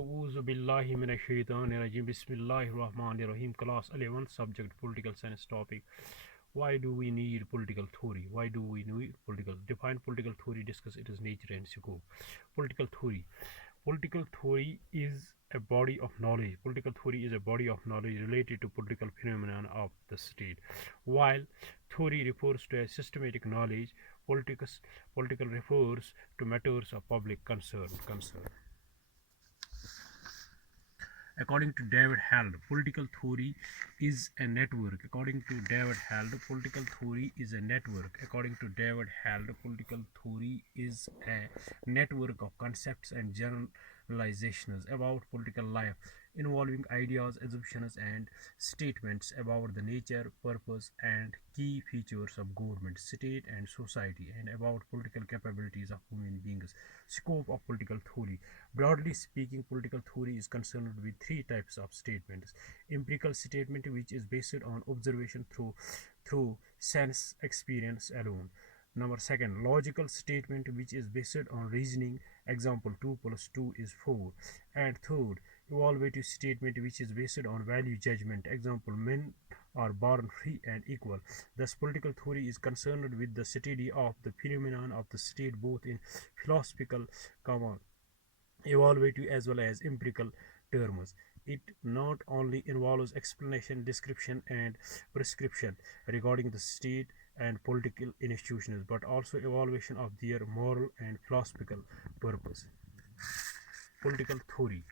A'udhu billahi minash shaitanir rajim. Bismillahir Rahmanir Rahim. Class 11, subject political science topic. Why do we need political theory? Why do we need political? Define political theory, discuss its nature and scope. Political theory. Political theory is a body of knowledge. Political theory is a body of knowledge related to political phenomena of the state. While theory refers to a systematic knowledge, political refers to matters of public concern. According to David Held, political theory is a network. According to David Held, political theory is a network. According to David Held, political theory is a network of concepts and generalizations about political life, involving ideas, assumptions, and statements about the nature, purpose, and key features of government, state, and society, and about political capabilities of human beings. Scope of political theory. Broadly speaking, political theory is concerned with three types of statements: empirical statement, which is based on observation through sense experience alone. Number second, logical statement, which is based on reasoning. Example: 2 plus 2 is 4. And third, evaluative statement, which is based on value judgment. Example: men are born free and equal. Thus, political theory is concerned with the study of the phenomenon of the state, both in philosophical, evaluative as well as empirical terms. It not only involves explanation, description, and prescription regarding the state and political institutions, but also evaluation of their moral and philosophical purpose. Political theory.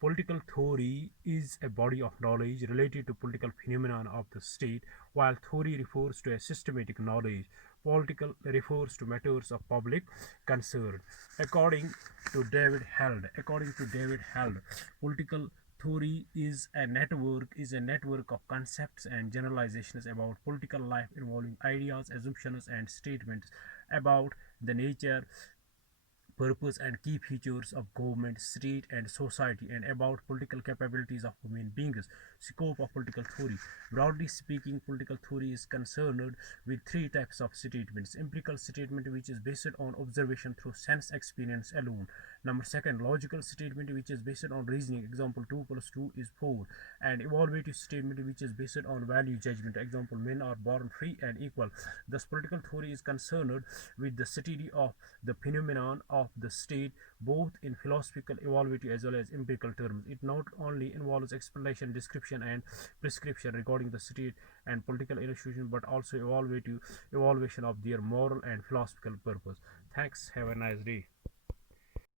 Political theory is a body of knowledge related to political phenomena of the state, while theory refers to a systematic knowledge. Political refers to matters of public concern. According to David Held, political theory is a network of concepts and generalizations about political life, involving ideas, assumptions, and statements about the nature, purpose, and key features of government, state, and society, and about political capabilities of human beings. Scope of political theory. Broadly speaking, political theory is concerned with three types of statements: empirical statement, which is based on observation through sense experience alone. Number second, logical statement, which is based on reasoning. Example: 2 plus 2 is 4. And evaluative statement, which is based on value judgment. Example: men are born free and equal. Thus, political theory is concerned with the study of the phenomenon of the state, both in philosophical, evaluative, as well as empirical terms. It not only involves explanation, description, and prescription regarding the state and political institution, but also evaluation of their moral and philosophical purpose. Thanks. Have a nice day.